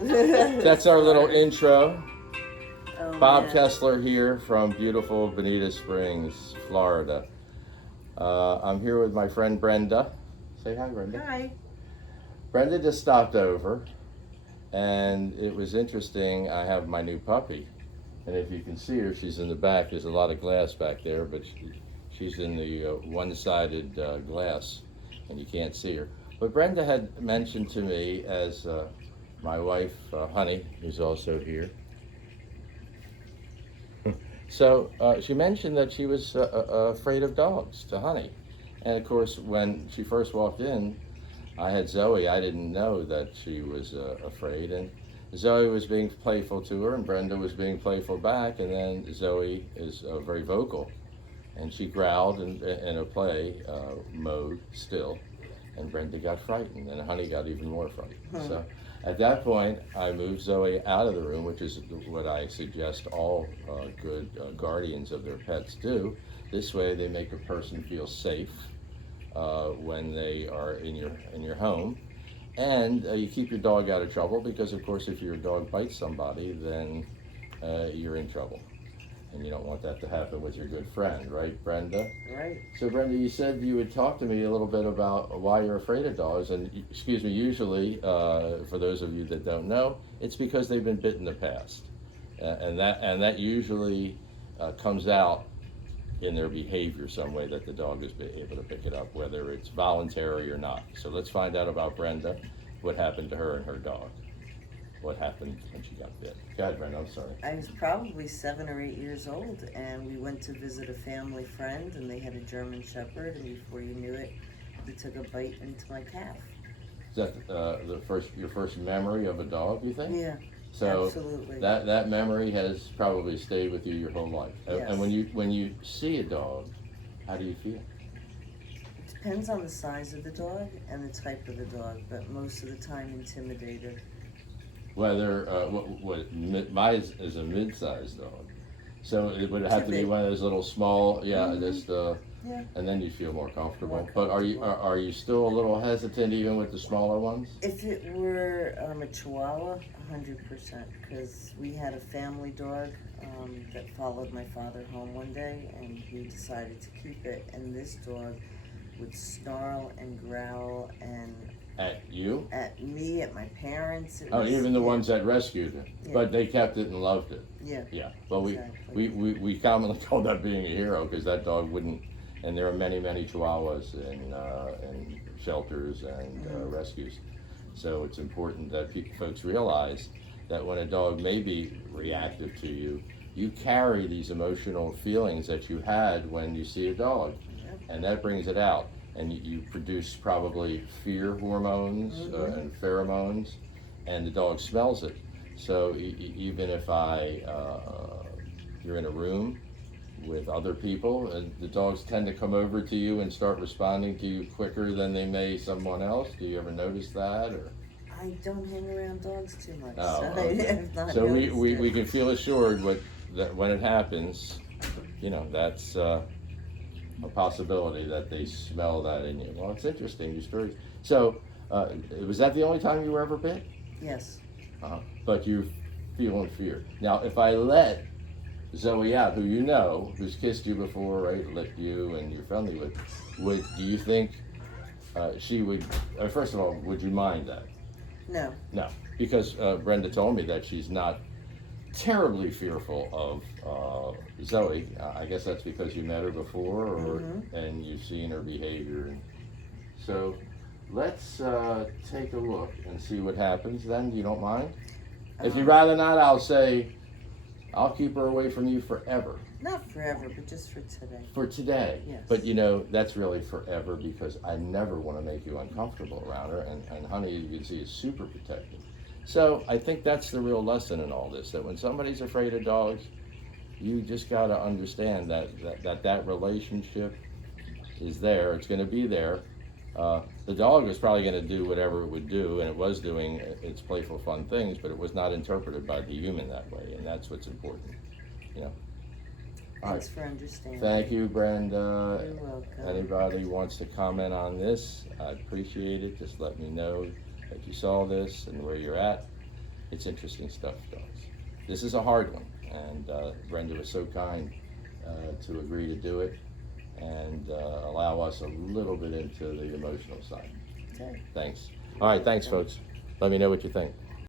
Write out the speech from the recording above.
That's our little intro. Oh, Bob man. Kessler here from beautiful Bonita Springs, Florida. I'm here with my friend Brenda. Say hi, Brenda. Hi. Brenda just stopped over, and it was interesting. I have my new puppy, and if you can see her, she's in the back. There's a lot of glass back there, but she's in the one-sided glass, and you can't see her. But Brenda had mentioned to me, as my wife, Honey, who's also here. So she mentioned that she was afraid of dogs to Honey. And of course, when she first walked in, I had Zoe. I didn't know that she was afraid. And Zoe was being playful to her, and Brenda was being playful back. And then Zoe is very vocal. And she growled in a play mode still. And Brenda got frightened, and Honey got even more frightened. So at that point, I moved Zoe out of the room, which is what I suggest all good guardians of their pets do. This way, they make a person feel safe when they are in your home, and you keep your dog out of trouble, because of course, if your dog bites somebody, then you're in trouble. And you don't want that to happen with your good friend, right, Brenda? Right. So, Brenda, you said you would talk to me a little bit about why you're afraid of dogs. And, excuse me, usually, for those of you that don't know, it's because they've been bit in the past. And that usually comes out in their behavior some way that the dog is able to pick it up, whether it's voluntary or not. So let's find out about Brenda, what happened to her and her dog. What happened when she got bit? Go ahead, Brenda, I'm sorry. I was probably 7 or 8 years old, and we went to visit a family friend, and they had a German Shepherd, and before you knew it, he took a bite into my calf. Is that your first memory of a dog, you think? Yeah, So absolutely. that memory has probably stayed with you your whole life. Yes. And when you see a dog, how do you feel? It depends on the size of the dog and the type of the dog, but most of the time intimidated. Whether mine is a mid-sized dog, so it would have to be one of those little small, just Yeah. and then you feel more comfortable. More But comfortable. are you still a little hesitant even with the smaller ones? If it were a Chihuahua, 100%, because we had a family dog that followed my father home one day, and he decided to keep it, and this dog would snarl and growl and At you? at me, at my parents. It Oh, was- even the yeah, ones that rescued it, Yeah. but they kept it and loved it. Yeah. Yeah, well, Exactly. we commonly call that being a hero, because that dog wouldn't, and there are many Chihuahuas in shelters and rescues. So it's important that folks realize that when a dog may be reactive to you, you carry these emotional feelings that you had when you see a dog, and that brings it out. And you produce probably fear hormones and pheromones, and the dog smells it. So even if you're in a room with other people, and the dogs tend to come over to you and start responding to you quicker than they may someone else. Do you ever notice that? Or? I don't hang around dogs too much, Oh, so okay. I have not So noticed we it. can feel assured that when it happens, that's a possibility that they smell that in you. Well, it's interesting, your story. So, was that the only time you were ever bit? Yes. But you feel in fear. Now, if I let Zoe out, who you know, who's kissed you before, right, licked you, and you're friendly with, do you think she would, first of all, would you mind that? No. No, because Brenda told me that she's not terribly fearful of Zoe. I guess that's because you met her before, and you've seen her behavior. So let's take a look and see what happens then. You don't mind? If you'd rather not, I'll say I'll keep her away from you forever. Not forever, but just for today. For today. Yes. But that's really forever, because I never want to make you uncomfortable around her. And Honey, you can see, is super protective. So I think that's the real lesson in all this, that when somebody's afraid of dogs, you just got to understand that relationship is there. It's going to be there. The dog was probably going to do whatever it would do, and it was doing its playful, fun things, but it was not interpreted by the human that way, and that's what's important. Thanks for understanding. Thank you, Brenda. You're welcome. Anybody wants to comment on this, I appreciate it. Just let me know that you saw this and where you're at. It's interesting stuff, dogs. This is a hard one, and Brenda was so kind to agree to do it and allow us a little bit into the emotional side. Okay. Thanks. All right, thanks, folks. Let me know what you think.